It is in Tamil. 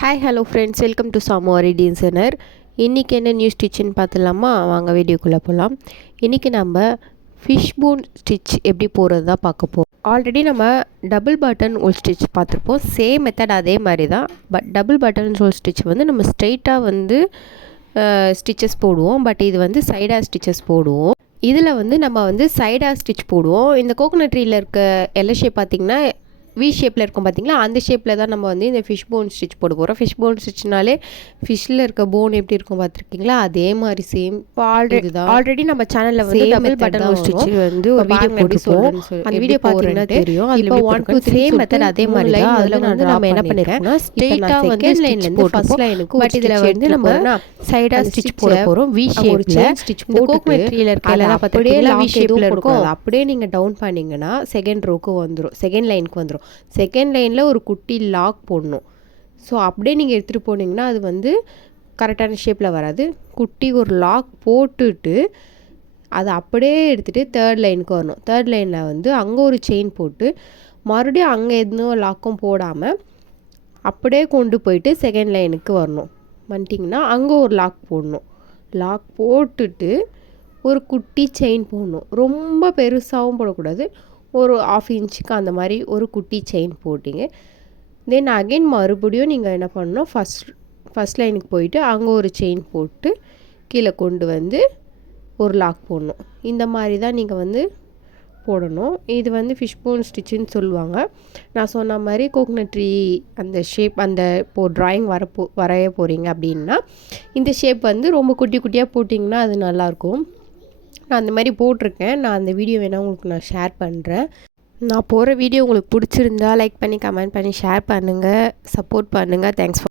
Hi hello friends, welcome to சாமுவாரி டிசைனர். இன்றைக்கி என்ன நியூ ஸ்டிச்சுன்னு பார்த்துலாமா? வாங்க வீடியோக்குள்ளே போகலாம். இன்றைக்கி நம்ம ஃபிஷ் போன் ஸ்டிச் எப்படி போகிறது தான் பார்க்க போகிறோம். ஆல்ரெடி நம்ம டபுள் பட்டன் உள் ஸ்டிச் பார்த்துருப்போம். சேம் மெத்தட் அதே மாதிரி தான். பட் டபுள் பட்டன் உள் ஸ்டிச் வந்து நம்ம ஸ்ட்ரெயிட்டாக வந்து ஸ்டிச்சஸ் போடுவோம். பட் இது வந்து சைடாக ஸ்டிச்சஸ் போடுவோம். இதில் வந்து நம்ம வந்து சைடாக ஸ்டிச் போடுவோம். இந்த கோகோனட் ட்ரீயில் இருக்க எல்லை ஷேப் பார்த்திங்கன்னா வி ஷேப்பில் இருக்கும் பார்த்திங்களா, அந்த ஷேப்பில் தான் நம்ம வந்து இந்த ஃபிஷ் போன் ஸ்டிச் போட போகிறோம். ஃபிஷ் போன் ஸ்டிச்னாலே ஃபிஷ்ஷில் இருக்க போன் எப்படி இருக்கும் பார்த்துருக்கீங்களா, அதே மாதிரி சேம். இப்போ ஆல்ரெடி நம்ம சேனலில் வந்து டபுள் பட்டன் ஸ்டிச் வந்து ஒரு வீடியோ போட்டுருக்கோம். அந்த வீடியோ பார்த்தீங்கன்னா தெரியும். இப்போ 1 2 3 மெத்தட் அதே மாதிரி தான். அதில் வந்து நம்ம என்ன பண்ணிருக்கோம்னா ஸ்ட்ரெயிட்டாக வந்து லைன்லேருந்து ஃபர்ஸ்ட் லைனுக்கு, பட் இதில் வந்து நம்ம சைடாக ஸ்டிச் போட போகிறோம். வி ஷேப்பில் ஸ்டிச் போட்டு ட்ரீயில் இருக்க எல்லாம் பார்த்துக்கிட்டீங்களா, வி ஷேப்பில் இருக்கும். அப்படியே நீங்கள் டவுன் பண்ணிங்கன்னா செகண்ட் ரோக்கு வந்துடும், செகண்ட் லைனுக்கு வந்துடும். செகண்ட் லைனில் ஒரு குட்டி லாக் போடணும். ஸோ அப்படியே நீங்கள் எடுத்துகிட்டு போனீங்கன்னா அது வந்து கரெக்டான ஷேப்பில் வராது. குட்டி ஒரு லாக் போட்டுட்டு அதை அப்படியே எடுத்துகிட்டு தேர்ட் லைனுக்கு வரணும். தேர்ட் லைனில் வந்து அங்கே ஒரு செயின் போட்டு மறுபடியும் அங்கே எதுவும் லாக்கும் போடாமல் அப்படியே கொண்டு போயிட்டு செகண்ட் லைனுக்கு வரணும். வந்துட்டிங்கன்னா அங்கே ஒரு லாக் போடணும். லாக் போட்டுட்டு ஒரு குட்டி செயின் போடணும். ரொம்ப பெருசாகவும் போடக்கூடாது, ஒரு 1/2 இன்ச்சுக்கு அந்த மாதிரி ஒரு குட்டி செயின் போட்டிங்க. தென் அகெயின் மறுபடியும் நீங்கள் என்ன பண்ணணும், ஃபஸ்ட் லைனுக்கு போயிட்டு அங்கே ஒரு செயின் போட்டு கீழே கொண்டு வந்து ஒரு லாக் போடணும். இந்த மாதிரி தான் நீங்கள் வந்து போடணும். இது வந்து ஃபிஷ் போன் ஸ்டிச்சுன்னு சொல்லுவாங்க. நான் சொன்ன மாதிரி கோகோனட் ட்ரீ அந்த ஷேப், அந்த இப்போது ட்ராயிங் வரைய போகிறீங்க அப்படின்னா இந்த ஷேப் வந்து ரொம்ப குட்டி குட்டியாக போட்டிங்கன்னா அது நல்லாயிருக்கும். நான் அந்த மாதிரி போட்டிருக்கேன். நான் அந்த வீடியோ வேணால் உங்களுக்கு நான் ஷேர் பண்ணுறேன். நான் போகிற வீடியோ உங்களுக்கு பிடிச்சிருந்தா லைக் பண்ணி கமெண்ட் பண்ணி ஷேர் பண்ணுங்கள், சப்போர்ட் பண்ணுங்கள். Thanks for